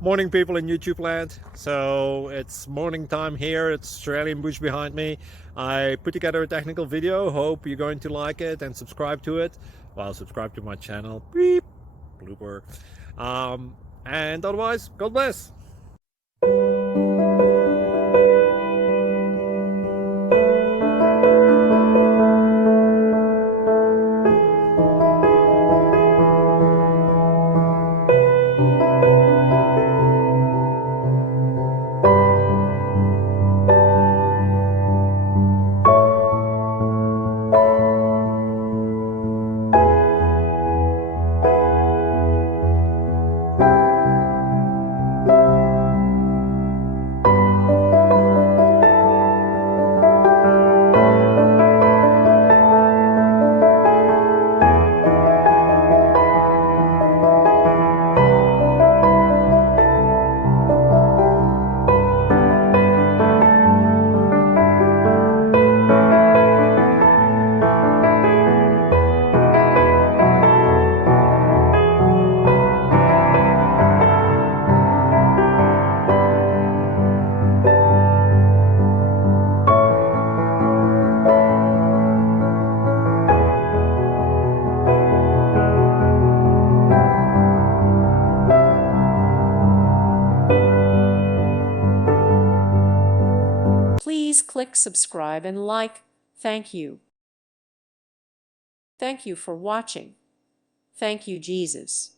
Morning, people in YouTube land. So it's morning time here. It's Australian bush behind me. I put together a technical video. Hope you're going to like it and subscribe to it. Well, subscribe to my channel. Beep, blooper. And otherwise, God bless. Please click subscribe and like. Thank you. Thank you for watching. Thank you, Jesus.